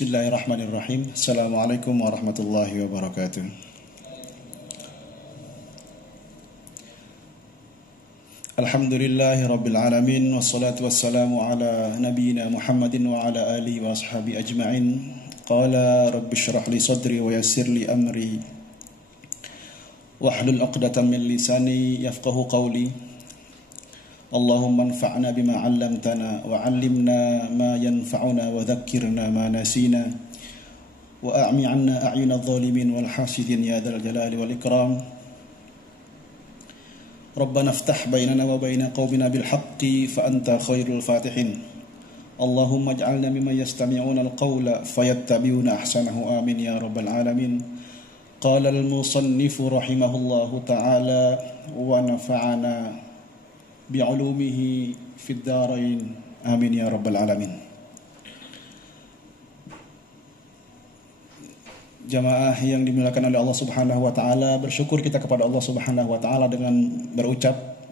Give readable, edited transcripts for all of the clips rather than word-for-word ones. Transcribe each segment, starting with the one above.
Bismillahirrahmanirrahim. Assalamualaikum warahmatullahi wabarakatuh. Alhamdulillahi rabbil alamin. Wassalatu wassalamu ala nabiyyina Muhammadin wa ala alihi wa ashabi ajma'in. Qala rabbi shrah li sadri wa yassir li amri wahlul 'uqdatam min lisani yafqahu qawli. Allahumma anfa'na bima 'allamtana wa 'allimna ma yanfa'una wa dhakkirna ma nasina wa a'mi 'anna a'yuna adh-dhalimin wal hasidin ya dzal jalali wal ikram. Rabbana iftah bainana wa baina qaumina bil haqqi fa anta khairul fatihin. Allahumma ij'alna mimman yastami'una al-qawla fayattabi'una ahsanahu amin ya rabbal alamin. Qala al-musannifu rahimahullahu ta'ala wa nafa'ana bi'ulumihi fid darain amin ya rabbal alamin. Jamaah yang dimuliakan oleh Allah Subhanahu wa taala, bersyukur kita kepada Allah Subhanahu wa taala dengan berucap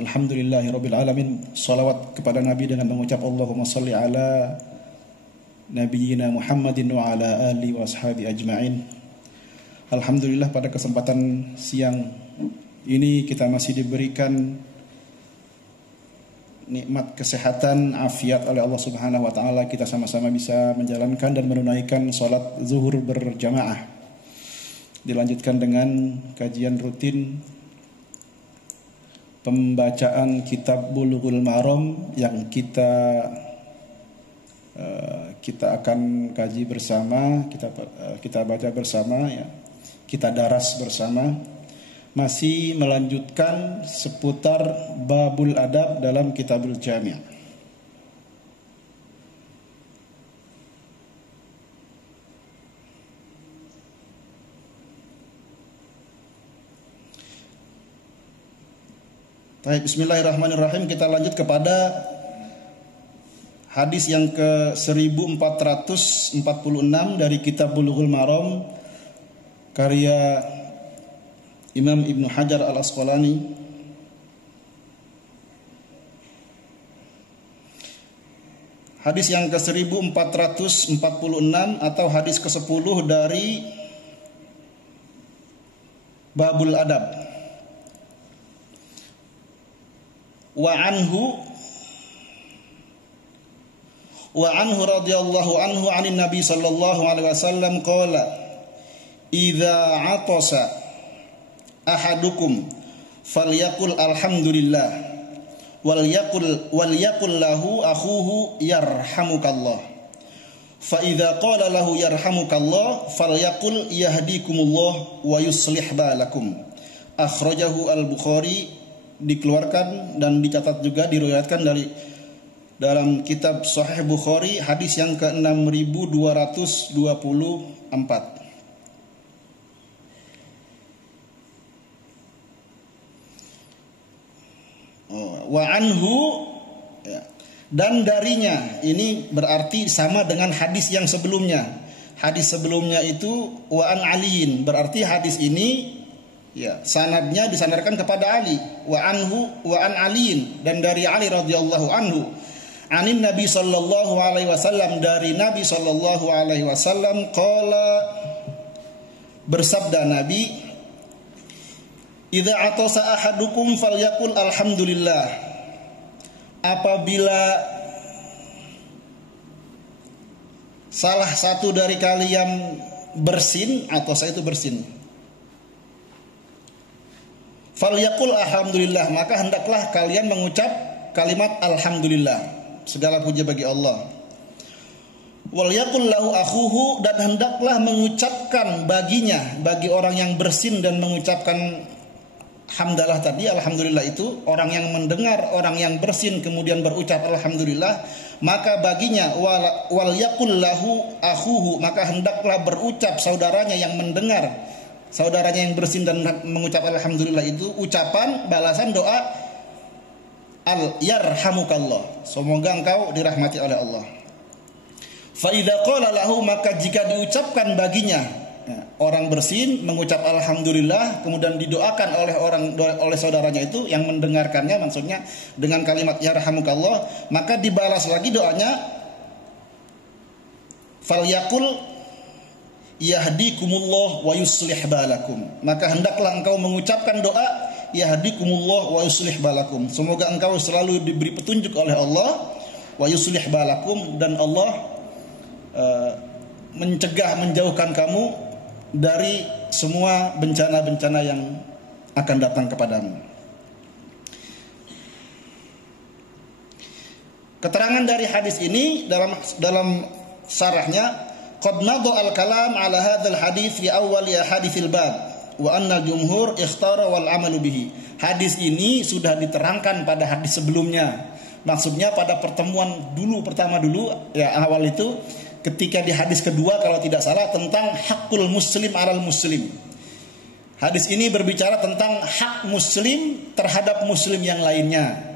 alhamdulillahirabbil alamin, salawat kepada Nabi dengan mengucap Allahumma shalli ala nabiyyina Muhammadin wa ala alihi wa ashabi ajma'in. Alhamdulillah, pada kesempatan siang ini kita masih diberikan nikmat kesehatan, afiat oleh Allah Subhanahu wa taala. Kita sama-sama bisa menjalankan dan menunaikan salat zuhur berjamaah. Dilanjutkan dengan kajian rutin pembacaan kitab Bulughul Maram yang kita akan kaji bersama, kita baca bersama ya. Kita daras bersama. Masih melanjutkan seputar babul adab dalam kitabul jami'. Baik, bismillahirrahmanirrahim. Kita lanjut kepada hadis yang ke 1446 dari kitab Bulughul Maram karya Imam Ibnu Hajar Al-Asqalani. Hadis yang ke-1446 atau hadis ke-10 dari Babul Adab. Wa anhu radhiyallahu anhu 'anin Nabi sallallahu alaihi wasallam qala idza 'atasa ahadukum falyaqul alhamdulillah wal yaqul lahu akhuhu yarhamukallah fa idza qala lahu yarhamukallah falyaqul yahdikumullah wa yuslih balakum. Akhrajahu al-Bukhari, dikeluarkan dan dicatat juga diriwayatkan dari dalam kitab Sahih Bukhari hadis yang ke-6224. Wa anhu ya, dan darinya, ini berarti sama dengan hadis yang sebelumnya. Hadis sebelumnya itu wa an aliin, berarti hadis ini ya sanadnya disandarkan kepada Ali. Wa anhu wa an aliin, dan dari Ali radhiyallahu anhu. Anin Nabi sallallahu alaihi wasallam, dari Nabi sallallahu alaihi wasallam qala, bersabda Nabi, idza atasa ahadukum falyaqul alhamdulillah. Apabila salah satu dari kalian bersin, atau saya itu bersin, falyaqul alhamdulillah, maka hendaklah kalian mengucap kalimat alhamdulillah, segala puji bagi Allah. Wal yaqul lahu akhuhu, dan hendaklah mengucapkan baginya, bagi orang yang bersin dan mengucapkan hamdalah tadi, alhamdulillah itu, orang yang mendengar, orang yang bersin kemudian berucap alhamdulillah, maka baginya wal yaqul lahu akhuhu, maka hendaklah berucap saudaranya yang mendengar, saudaranya yang bersin dan mengucap alhamdulillah itu, ucapan balasan doa al yarhamukallah, semoga engkau dirahmati oleh Allah. Fa idza qala lahu, maka jika diucapkan baginya, orang bersin mengucap alhamdulillah kemudian didoakan oleh saudaranya itu yang mendengarkannya, maksudnya dengan kalimat yarhamukallah, maka dibalas lagi doanya Falyaqul yahdikumullah wa yuslih balakum. Maka hendaklah engkau mengucapkan doa yahdikumullah wa yuslih balakum. Semoga engkau selalu diberi petunjuk oleh Allah, wa yuslih balakum, dan Allah menjauhkan kamu dari semua bencana-bencana yang akan datang kepadamu. Keterangan dari hadis ini dalam syarahnya, qad nadha al-kalam ala hadzal hadits fi awwal ahaditsil bab wa anna jumhur ikhtara wal amalu bihi. Hadis ini sudah diterangkan pada hadis sebelumnya. Maksudnya pada pertemuan pertama dulu ya, awal itu ketika di hadis kedua kalau tidak salah tentang hakul muslim alal muslim. Hadis ini berbicara tentang hak muslim terhadap muslim yang lainnya.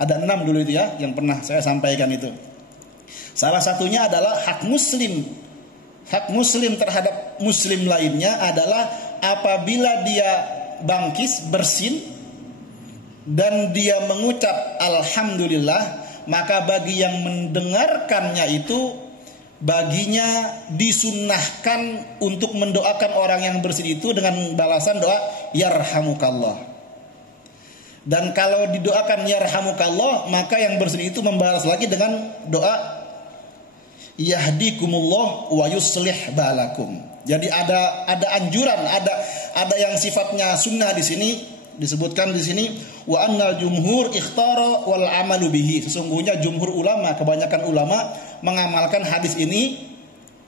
Ada 6 dulu itu ya yang pernah saya sampaikan itu. Salah satunya adalah hak muslim. Hak muslim terhadap muslim lainnya adalah apabila dia bangkis, bersin, dan dia mengucap alhamdulillah, maka bagi yang mendengarkannya itu baginya disunnahkan untuk mendoakan orang yang bersin itu dengan balasan doa yarhamukallah. Dan kalau didoakan yarhamukallah, maka yang bersin itu membalas lagi dengan doa yahdikumullah wa yuslih balakum. Jadi ada anjuran, ada yang sifatnya sunnah di sini, disebutkan di sini wa annal jumhur ikhtara wal amalu bihi. Sesungguhnya jumhur ulama, kebanyakan ulama mengamalkan hadis ini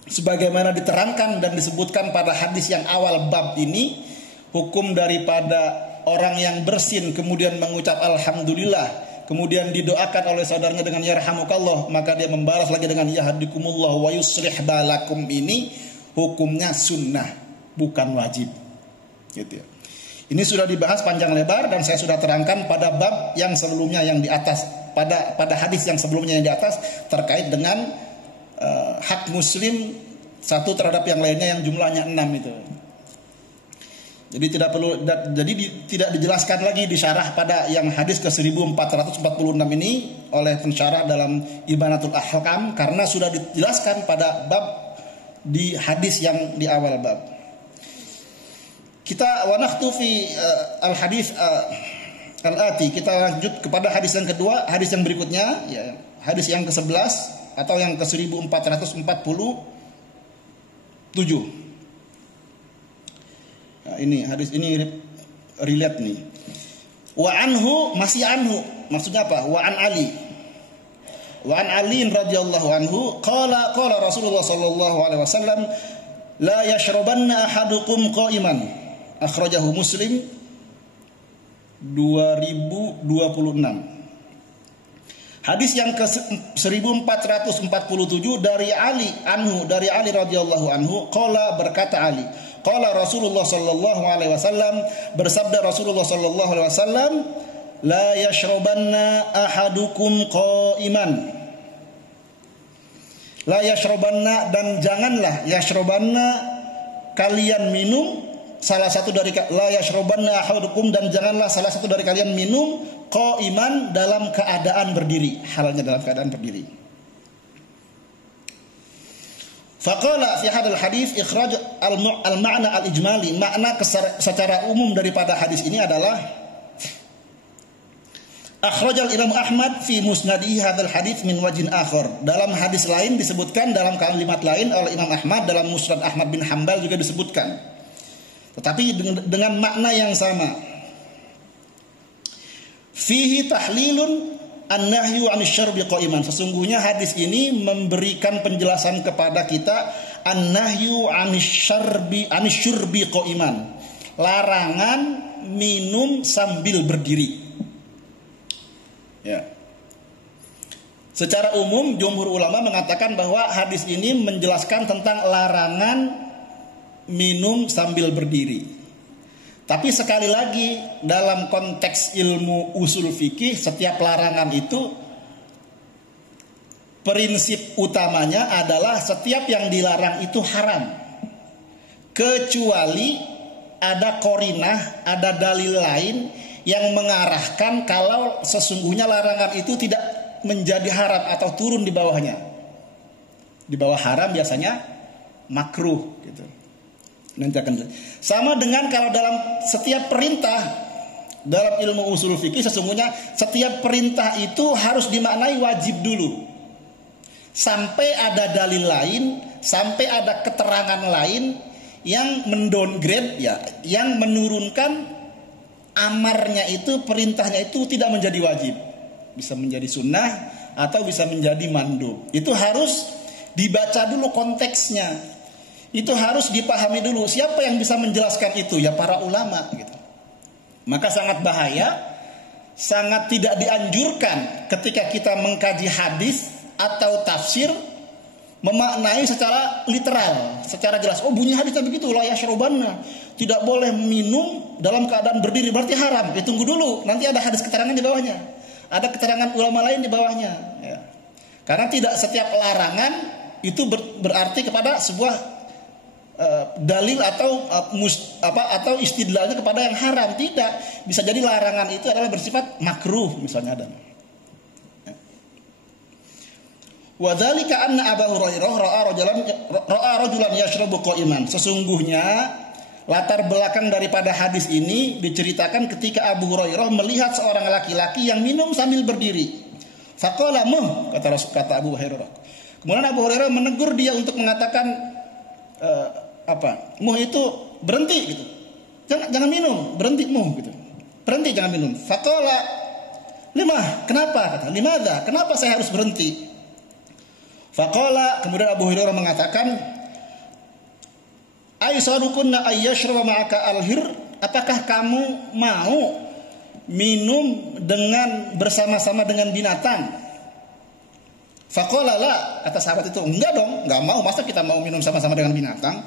sebagaimana diterangkan dan disebutkan pada hadis yang awal bab ini. Hukum daripada orang yang bersin kemudian mengucap alhamdulillah, kemudian didoakan oleh saudaranya dengan yarhamukallah, maka dia membalas lagi dengan yahdikumullah wa yuslih balakum, ini hukumnya sunnah, bukan wajib. Gitu ya. Ini sudah dibahas panjang lebar dan saya sudah terangkan pada bab yang sebelumnya yang di atas, pada hadis yang sebelumnya yang di atas terkait dengan hak muslim satu terhadap yang lainnya yang jumlahnya 6 itu. Jadi tidak dijelaskan lagi di syarah pada yang hadis ke 1446 ini oleh pensyarah dalam Ibanatul Ahkam, karena sudah dijelaskan pada bab di hadis yang di awal bab. Kita wanahtu fi al-hadis al-ati, kita lanjut kepada hadis yang kedua, hadis yang berikutnya ya, hadis yang ke-11 atau yang ke 1447. Nah, ini hadis ini relate nih. Wa anhu, masih anhu. Maksudnya apa? Wa an Ali. Wa an Ali radhiyallahu anhu qala Rasulullah sallallahu alaihi wasallam la yashrabanna ahadukum qa'iman. Akhrajahu Muslim 2026. Hadis yang ke 1447 dari Ali radhiyallahu anhu qala, berkata Ali, qala Rasulullah sallallahu alaihi wasallam, bersabda Rasulullah sallallahu alaihi wasallam, la yashrabanna ahadukum qa'iman. La yashrabanna, dan janganlah, yashrabanna kalian minum, salah satu dari la yashrabanna ahadukum, dan janganlah salah satu dari kalian minum qa'iman dalam keadaan berdiri, halnya dalam keadaan berdiri. Faqala fi hadzal hadis ikhraj al-ma'na al-ijmali, makna secara umum daripada hadis ini adalah akhrajal Imam Ahmad fi musnadihi hadzal hadis min wajhin akhar. Dalam hadis lain disebutkan, dalam kalimat lain oleh Imam Ahmad, dalam Musnad Ahmad bin Hambal juga disebutkan, tetapi dengan makna yang sama. Fihi tahlilun an-nahyu 'anil syarbi qa'iman. Sesungguhnya hadis ini memberikan penjelasan kepada kita an-nahyu 'anil syurbi qa'iman. Larangan minum sambil berdiri. Ya. Secara umum jumhur ulama mengatakan bahwa hadis ini menjelaskan tentang larangan minum sambil berdiri. Tapi sekali lagi, dalam konteks ilmu usul fikih, setiap larangan itu prinsip utamanya adalah setiap yang dilarang itu haram, kecuali ada qarinah, ada dalil lain yang mengarahkan kalau sesungguhnya larangan itu tidak menjadi haram atau turun di bawahnya. Di bawah haram biasanya makruh gitu. Nanti akan sama dengan kalau dalam setiap perintah dalam ilmu usul fikih, sesungguhnya setiap perintah itu harus dimaknai wajib dulu. Sampai ada dalil lain, sampai ada keterangan lain yang mendowngrade ya, yang menurunkan amarnya itu, perintahnya itu tidak menjadi wajib. Bisa menjadi sunnah atau bisa menjadi mandub. Itu harus dibaca dulu konteksnya. Itu harus dipahami dulu. Siapa yang bisa menjelaskan itu? Ya para ulama gitu. Maka sangat bahaya, sangat tidak dianjurkan ketika kita mengkaji hadis atau tafsir memaknai secara literal, secara jelas. Oh, bunyi hadisnya begitu, la yashrubanna. Tidak boleh minum dalam keadaan berdiri, berarti haram. Tunggu dulu, nanti ada hadis keterangan di bawahnya. Ada keterangan ulama lain di bawahnya ya. Karena tidak setiap larangan itu berarti kepada sebuah dalil atau istidlalnya kepada yang haram. Tidak, bisa jadi larangan itu adalah bersifat makruh misalnya ada. Wa dzalika anna Abu Hurairah ra'a rajulan yashrabu qa'iman. Sesungguhnya latar belakang daripada hadis ini diceritakan ketika Abu Hurairah melihat seorang laki-laki yang minum sambil berdiri. Faqala muh, kata Abu Hurairah. Kemudian Abu Hurairah menegur dia untuk mengatakan muh itu berhenti gitu. Jangan minum, berhenti muh gitu. Berhenti, jangan minum. Faqala lima, kenapa? Kata, limadza? Kenapa saya harus berhenti? Faqala, kemudian Abu Hurairah mengatakan, aisarukunna ayyashraba ma'aka al-hir? Apakah kamu mau minum dengan bersama-sama dengan binatang? Faqala la, kata sahabat itu, enggak dong, enggak mau, masa kita mau minum sama-sama dengan binatang?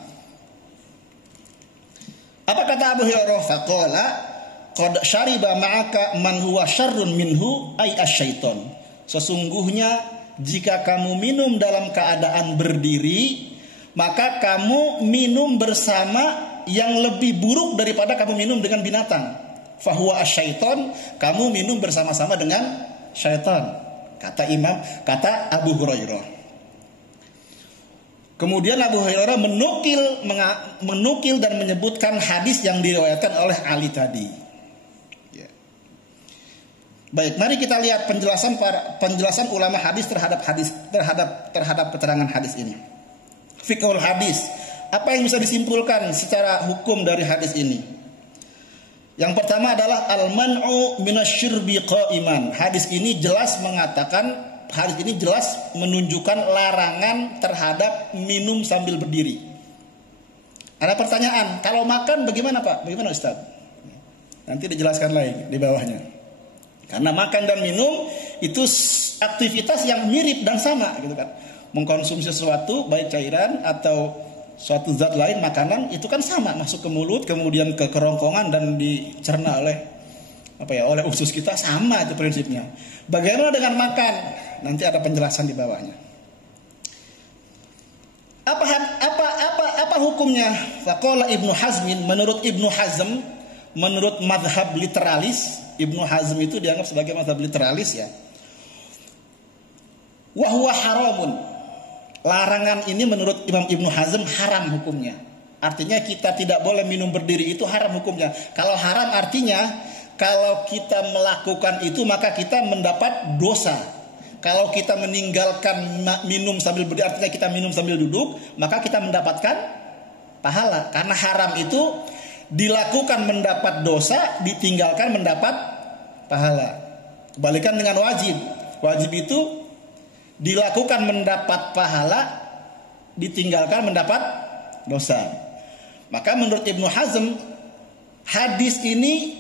Apa kata Abu Hurairah? Faqala qad syariba ma'aka man huwa syarrun minhu ay asyaiton. Sesungguhnya jika kamu minum dalam keadaan berdiri, maka kamu minum bersama yang lebih buruk daripada kamu minum dengan binatang. Fahuwa asyaiton, kamu minum bersama-sama dengan syaitan. Kata Abu Hurairah. Kemudian Abu Hurairah menukil dan menyebutkan hadis yang diriwayatkan oleh Ali tadi. Ya. Baik, mari kita lihat penjelasan ulama hadis terhadap keterangan hadis ini. Fiqhul hadis. Apa yang bisa disimpulkan secara hukum dari hadis ini? Yang pertama adalah al-man'u minasyirbi qa'iman. Hadis ini jelas menunjukkan larangan terhadap minum sambil berdiri. Ada pertanyaan, kalau makan bagaimana Pak? Bagaimana Ustaz? Nanti dijelaskan lagi di bawahnya. Karena makan dan minum itu aktivitas yang mirip dan sama gitu kan. Mengkonsumsi sesuatu baik cairan atau suatu zat lain, makanan itu kan sama, masuk ke mulut kemudian ke kerongkongan dan dicerna oleh usus kita, sama itu prinsipnya. Bagaimana dengan makan? Nanti ada penjelasan di bawahnya. Apa hukumnya? Faqala Ibnu Hazmin, menurut Ibnu Hazm, menurut mazhab literalis, Ibnu Hazm itu dianggap sebagai mazhab literalis ya. Wa huwa haramun. Larangan ini menurut Imam Ibnu Hazm haram hukumnya. Artinya kita tidak boleh minum berdiri, itu haram hukumnya. Kalau haram artinya kalau kita melakukan itu maka kita mendapat dosa. Kalau kita meninggalkan minum sambil berdiri, artinya kita minum sambil duduk, maka kita mendapatkan pahala. Karena haram itu dilakukan mendapat dosa, ditinggalkan mendapat pahala. Kebalikan dengan wajib. Wajib itu dilakukan mendapat pahala, ditinggalkan mendapat dosa. Maka menurut Ibnu Hazm, hadis ini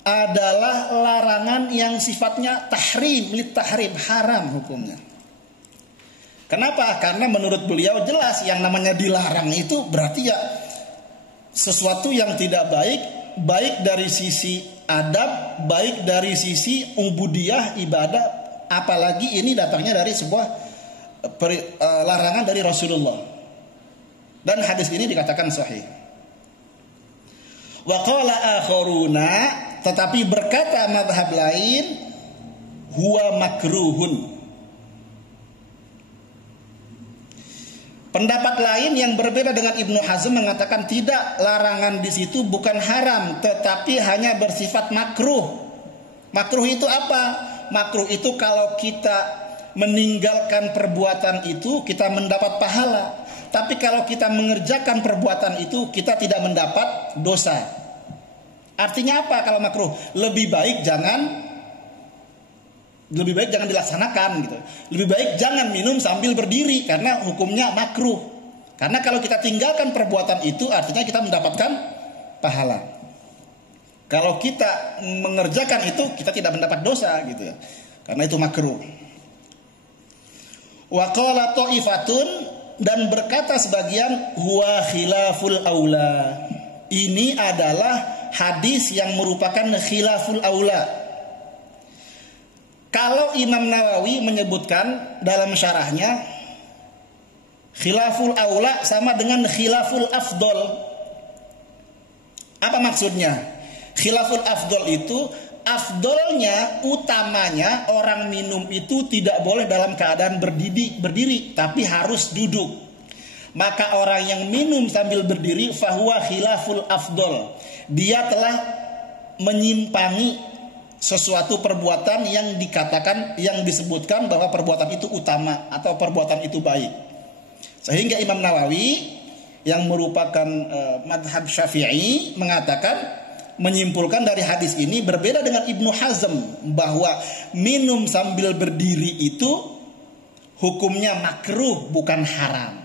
adalah larangan yang sifatnya tahrim, litahrim, haram hukumnya. Kenapa? Karena menurut beliau jelas yang namanya dilarang itu berarti ya sesuatu yang tidak baik, baik dari sisi adab, baik dari sisi ubudiyah, ibadah, apalagi ini datangnya dari sebuah larangan dari Rasulullah. Dan hadis ini dikatakan sahih. Wa qala akharuna, tetapi berkata mazhab lain, huwa makruhun. Pendapat lain yang berbeda dengan Ibnu Hazm mengatakan tidak, larangan di situ bukan haram tetapi hanya bersifat makruh. Makruh itu apa? Makruh itu kalau kita meninggalkan perbuatan itu kita mendapat pahala. Tapi kalau kita mengerjakan perbuatan itu kita tidak mendapat dosa. Artinya apa kalau makruh? Lebih baik jangan dilaksanakan gitu. Lebih baik jangan minum sambil berdiri karena hukumnya makruh. Karena kalau kita tinggalkan perbuatan itu artinya kita mendapatkan pahala. Kalau kita mengerjakan itu kita tidak mendapat dosa gitu ya. Karena itu makruh. Wa qala ta'ifatun, dan berkata sebagian, huwa khilaful aula. Ini adalah hadis yang merupakan khilaful aula. Kalau Imam Nawawi menyebutkan dalam syarahnya khilaful aula sama dengan khilaful afdol. Apa maksudnya? Khilaful afdol itu afdolnya, utamanya orang minum itu tidak boleh dalam keadaan berdiri, tapi harus duduk. Maka orang yang minum sambil berdiri fahuwa khilaful afdol. Dia telah menyimpangi sesuatu perbuatan yang dikatakan, yang disebutkan bahwa perbuatan itu utama atau perbuatan itu baik. Sehingga Imam Nawawi yang merupakan madhab Syafi'i mengatakan, menyimpulkan dari hadis ini berbeda dengan Ibnu Hazm bahwa minum sambil berdiri itu hukumnya makruh bukan haram.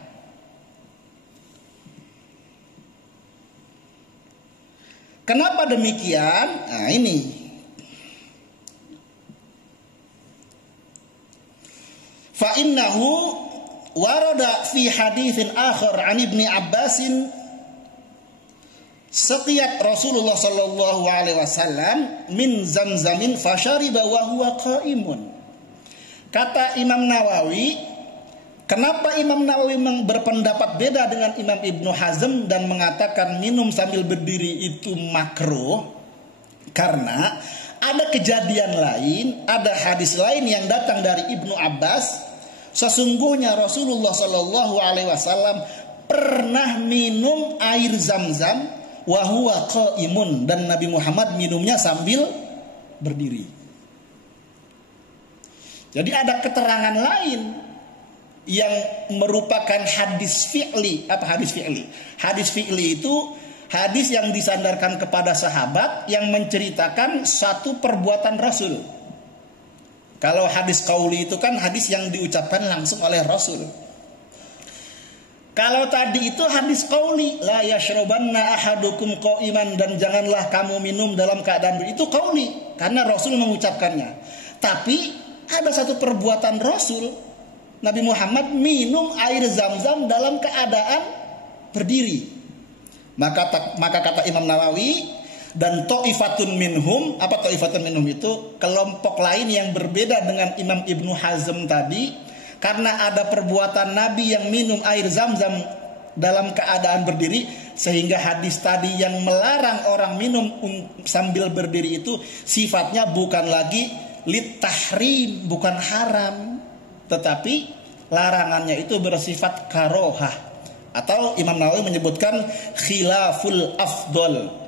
Kenapa demikian? Nah ini. Fa innahu warada fi haditsin akhar an Ibnu Abbasin, setiap Rasulullah sallallahu alaihi wasallam min zamzamin fashariba wa huwa qaimun. Kata Imam Nawawi, kenapa Imam Nawawi berpendapat beda dengan Imam Ibnu Hazm dan mengatakan minum sambil berdiri itu makruh? Karena ada kejadian lain, ada hadis lain yang datang dari Ibnu Abbas. Sesungguhnya Rasulullah sallallahu alaihi wasallam pernah minum air Zam-Zam wa huwa qaimun, dan Nabi Muhammad minumnya sambil berdiri. Jadi ada keterangan lain yang merupakan hadis fi'li. Apa hadis fi'li? Hadis fi'li itu hadis yang disandarkan kepada sahabat yang menceritakan satu perbuatan Rasul. Kalau hadis qauli itu kan hadis yang diucapkan langsung oleh Rasul. Kalau tadi itu hadis qauli, la yashrabanna ahadukum qaiman, dan janganlah kamu minum dalam keadaan berdiri, itu qauli karena Rasul mengucapkannya. Tapi ada satu perbuatan Rasul, Nabi Muhammad minum air Zam-Zam dalam keadaan berdiri. Maka kata Imam Nawawi, dan ta'ifatun minhum, apa ta'ifatun minhum itu? Kelompok lain yang berbeda dengan Imam Ibnu Hazm tadi, karena ada perbuatan Nabi yang minum air Zam-Zam dalam keadaan berdiri, sehingga hadis tadi yang melarang orang minum sambil berdiri itu sifatnya bukan lagi litahrim, bukan haram, tetapi larangannya itu bersifat karohah, atau Imam Nawawi menyebutkan khilaful afdol,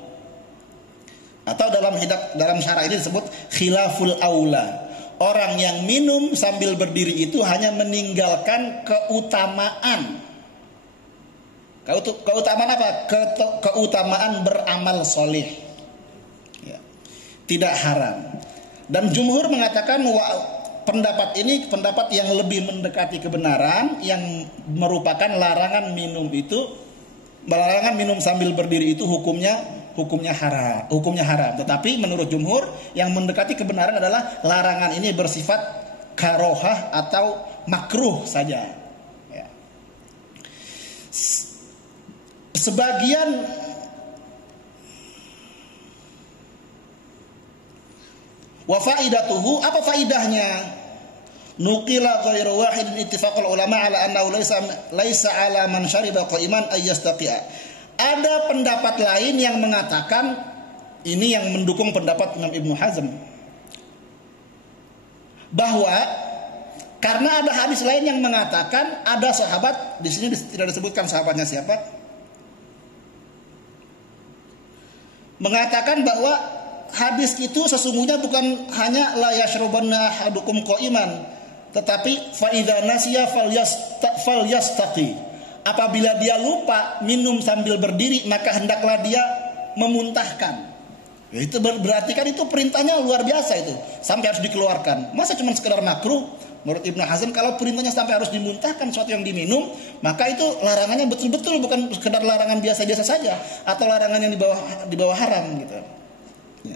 atau dalam syarah ini disebut khilaful aula. Orang yang minum sambil berdiri itu hanya meninggalkan keutamaan. Keutamaan apa? Keutamaan beramal soleh. Ya. Tidak haram. Dan jumhur mengatakan pendapat ini pendapat yang lebih mendekati kebenaran, yang merupakan larangan minum sambil berdiri itu hukumnya haram. Tetapi menurut jumhur yang mendekati kebenaran adalah larangan ini bersifat karohah atau makruh saja. Ya. Sebagian wa faidatuhu, apa faidahnya? Nuqila ghairu wahidin ittifaqul ulama ala annahu laisa ala man syariba qaiman ayyastaqi'a. Ada pendapat lain yang mengatakan, ini yang mendukung pendapat Imam Ibnu Hazm, bahwa Karena ada hadis lain yang mengatakan ada sahabat, di sini tidak disebutkan sahabatnya siapa, mengatakan bahwa hadis itu sesungguhnya bukan hanya la yashrubanna ahadukum qa'iman, tetapi fa idza nasiya falyastaqi. Apabila dia lupa minum sambil berdiri, maka hendaklah dia memuntahkan. Ya, itu berarti kan itu perintahnya luar biasa itu, sampai harus dikeluarkan. Masa cuma sekedar makruh? Menurut Ibnu Hazm, kalau perintahnya sampai harus dimuntahkan sesuatu yang diminum, maka itu larangannya betul-betul bukan sekedar larangan biasa-biasa saja atau larangan yang di bawah haram gitu. Ya.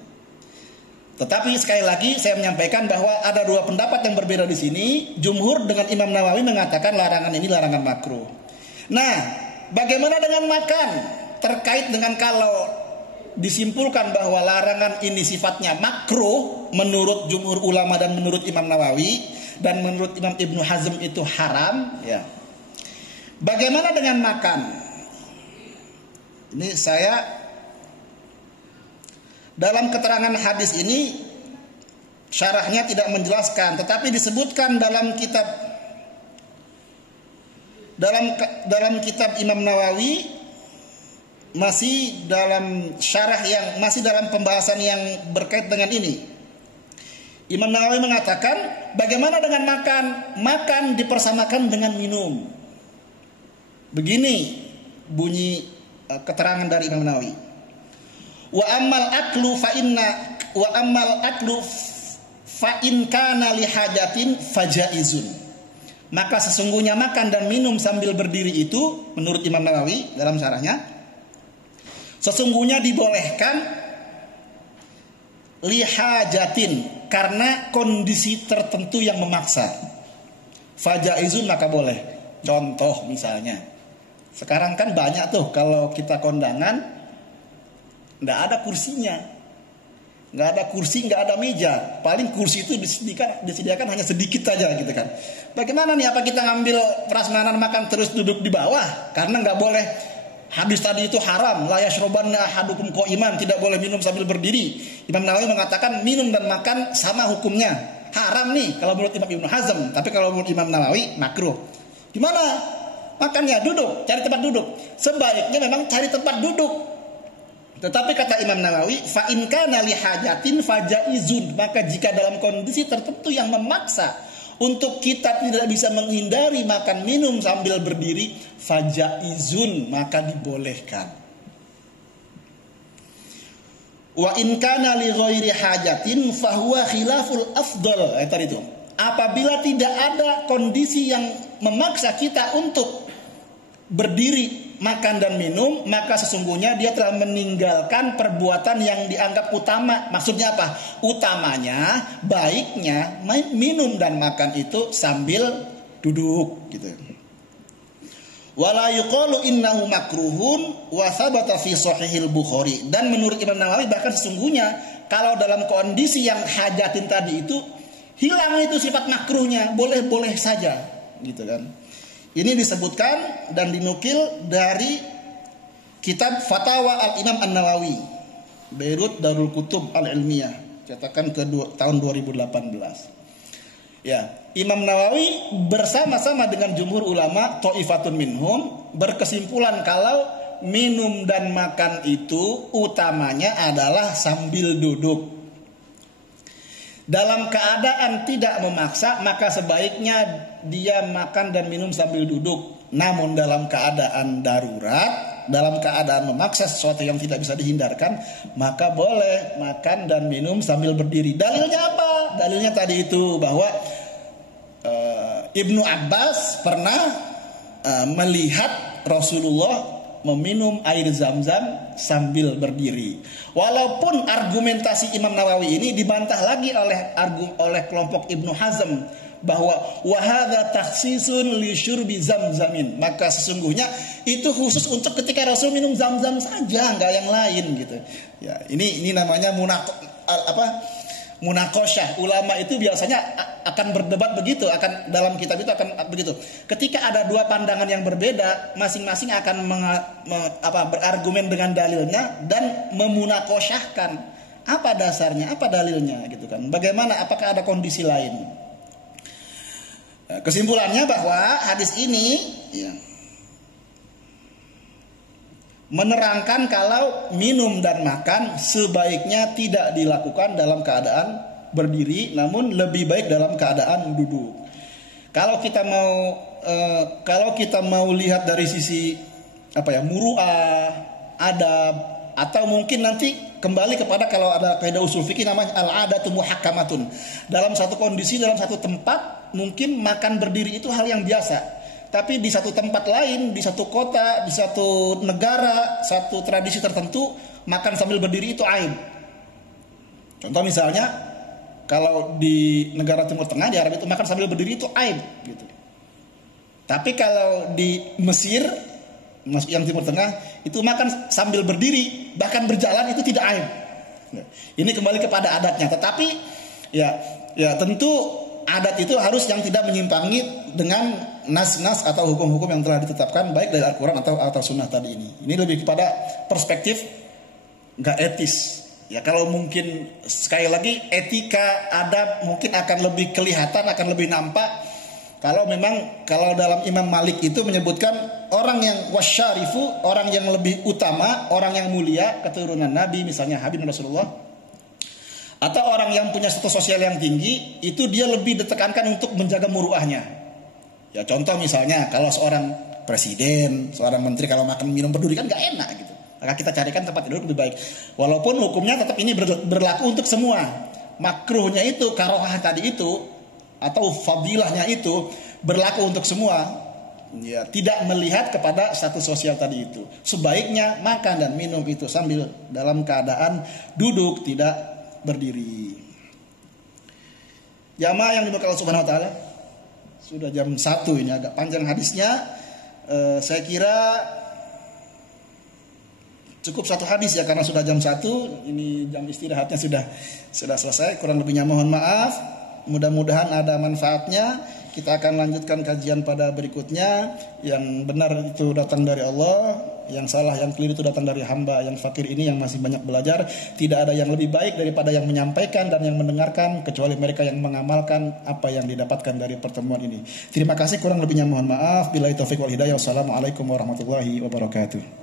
Tetapi sekali lagi saya menyampaikan bahwa ada dua pendapat yang berbeda di sini. Jumhur dengan Imam Nawawi mengatakan larangan ini larangan makruh. Nah, bagaimana dengan makan? Terkait dengan kalau disimpulkan bahwa larangan ini sifatnya makruh menurut jumhur ulama dan menurut Imam Nawawi, dan menurut Imam Ibnu Hazm itu haram, ya. Bagaimana dengan makan? Ini saya dalam keterangan hadis ini syarahnya tidak menjelaskan, tetapi disebutkan dalam kitab Imam Nawawi, masih dalam syarah yang masih dalam pembahasan yang berkait dengan ini. Imam Nawawi mengatakan, bagaimana dengan makan? Makan dipersamakan dengan minum. Begini bunyi keterangan dari Imam Nawawi. Wa ammal aklu fa in kana li hajatin fajaizun. Maka sesungguhnya makan dan minum sambil berdiri itu menurut Imam Nawawi dalam syarahnya sesungguhnya dibolehkan li hajatin, karena kondisi tertentu yang memaksa. Fajaizun, maka boleh. Contoh misalnya, sekarang kan banyak tuh kalau kita kondangan nggak ada kursinya, nggak ada kursi, nggak ada meja. Paling kursi itu disediakan hanya sedikit saja gitu kan. Bagaimana nih, apa kita ngambil prasmanan makan terus duduk di bawah? Karena nggak boleh. Hadis tadi itu haram, la yashrabanna ahadukum qa'iman, tidak boleh minum sambil berdiri. Imam Nawawi mengatakan minum dan makan sama hukumnya. Haram nih kalau menurut Imam Ibnu Hazm, tapi kalau menurut Imam Nawawi makruh. Gimana? Makannya duduk, cari tempat duduk. Sebaiknya memang cari tempat duduk. Tetapi kata Imam Nawawi, fa in kana li hajatin fajaizun, maka jika dalam kondisi tertentu yang memaksa untuk kita tidak bisa menghindari makan minum sambil berdiri, fajaizun, maka dibolehkan. Wa in kana li ghairi hajatin fahuwa khilaful afdal. Tadi itu. Apabila tidak ada kondisi yang memaksa kita untuk berdiri makan dan minum, maka sesungguhnya dia telah meninggalkan perbuatan yang dianggap utama. Maksudnya apa? Utamanya, baiknya minum dan makan itu sambil duduk gitu. Wala yuqalu innahu makruhun wa thabata fi sahihil Bukhari. Dan menurut Imam Nawawi bahkan sesungguhnya kalau dalam kondisi yang hajatin tadi itu hilang itu sifat makruhnya, boleh-boleh saja gitu kan. Ini disebutkan dan dinukil dari kitab Fatawa Al-Imam An-Nawawi, Beirut Darul Kutub Al-Ilmiyah, cetakan tahun 2018. Ya, Imam Nawawi bersama-sama dengan jumhur ulama ta'ifatun minhum berkesimpulan kalau minum dan makan itu utamanya adalah sambil duduk. Dalam keadaan tidak memaksa, maka sebaiknya dia makan dan minum sambil duduk. Namun dalam keadaan darurat, dalam keadaan memaksa sesuatu yang tidak bisa dihindarkan, maka boleh makan dan minum sambil berdiri. Dalilnya apa? Dalilnya tadi itu bahwa Ibnu Abbas pernah melihat Rasulullah meminum air zam-zam sambil berdiri. Walaupun argumentasi Imam Nawawi ini dibantah lagi oleh kelompok Ibnu Hazm bahwa wahada takhsisun li syurbi zam-zamin, maka sesungguhnya itu khusus untuk ketika Rasul minum zam-zam saja, enggak yang lain gitu. Ya, ini namanya munakosyah. Ulama itu biasanya akan berdebat begitu, akan dalam kitab itu akan begitu. Ketika ada dua pandangan yang berbeda, masing-masing akan berargumen dengan dalilnya dan memunakosyahkan apa dasarnya, apa dalilnya gitu kan. Bagaimana, apakah ada kondisi lain? Kesimpulannya bahwa hadis ini ya, menerangkan kalau minum dan makan sebaiknya tidak dilakukan dalam keadaan berdiri, namun lebih baik dalam keadaan duduk. Kalau kita mau lihat dari sisi muru'ah, adab, atau mungkin nanti kembali kepada kalau ada kaidah usul fikih namanya al-adatu muhakkamatun. Dalam satu kondisi, dalam satu tempat, mungkin makan berdiri itu hal yang biasa. Tapi di satu tempat lain, di satu kota, di satu negara, satu tradisi tertentu, makan sambil berdiri itu aib. Contoh misalnya, kalau di negara Timur Tengah, di Arab itu makan sambil berdiri itu aib. Gitu. Tapi kalau di Mesir, yang Timur Tengah, itu makan sambil berdiri, bahkan berjalan itu tidak aib. Ini kembali kepada adatnya. Tetapi ya tentu adat itu harus yang tidak menyimpangi dengan nas-nas atau hukum-hukum yang telah ditetapkan baik dari Al-Quran atau Sunnah tadi ini. Ini lebih kepada perspektif nggak etis. Ya kalau mungkin sekali lagi etika adab mungkin akan lebih kelihatan, akan lebih nampak kalau dalam Imam Malik itu menyebutkan orang yang wasyarifu, orang yang lebih utama, orang yang mulia keturunan Nabi misalnya Habib Rasulullah, atau orang yang punya status sosial yang tinggi, itu dia lebih ditekankan untuk menjaga muruahnya. Ya contoh misalnya kalau seorang presiden, seorang menteri kalau makan minum berdiri kan gak enak gitu. Maka kita carikan tempat tidur lebih baik. Walaupun hukumnya tetap ini berlaku untuk semua. Makruhnya itu, karohah tadi itu, atau fadilahnya itu berlaku untuk semua. Ya, tidak melihat kepada status sosial tadi itu. Sebaiknya makan dan minum itu sambil dalam keadaan duduk, tidak berdiri. Jamaah yang diberkahi Allah Subhanahu wa taala, sudah jam 1 ini agak panjang hadisnya. Saya kira cukup satu hadis ya karena sudah jam 1. Ini jam istirahatnya sudah selesai. Kurang lebihnya mohon maaf. Mudah-mudahan ada manfaatnya. Kita akan lanjutkan kajian pada berikutnya. Yang benar itu datang dari Allah, yang salah, yang keliru itu datang dari hamba yang fakir ini yang masih banyak belajar. Tidak ada yang lebih baik daripada yang menyampaikan dan yang mendengarkan, kecuali mereka yang mengamalkan apa yang didapatkan dari pertemuan ini. Terima kasih, kurang lebihnya mohon maaf. Billahi taufiq wal hidayah. Wassalamualaikum warahmatullahi wabarakatuh.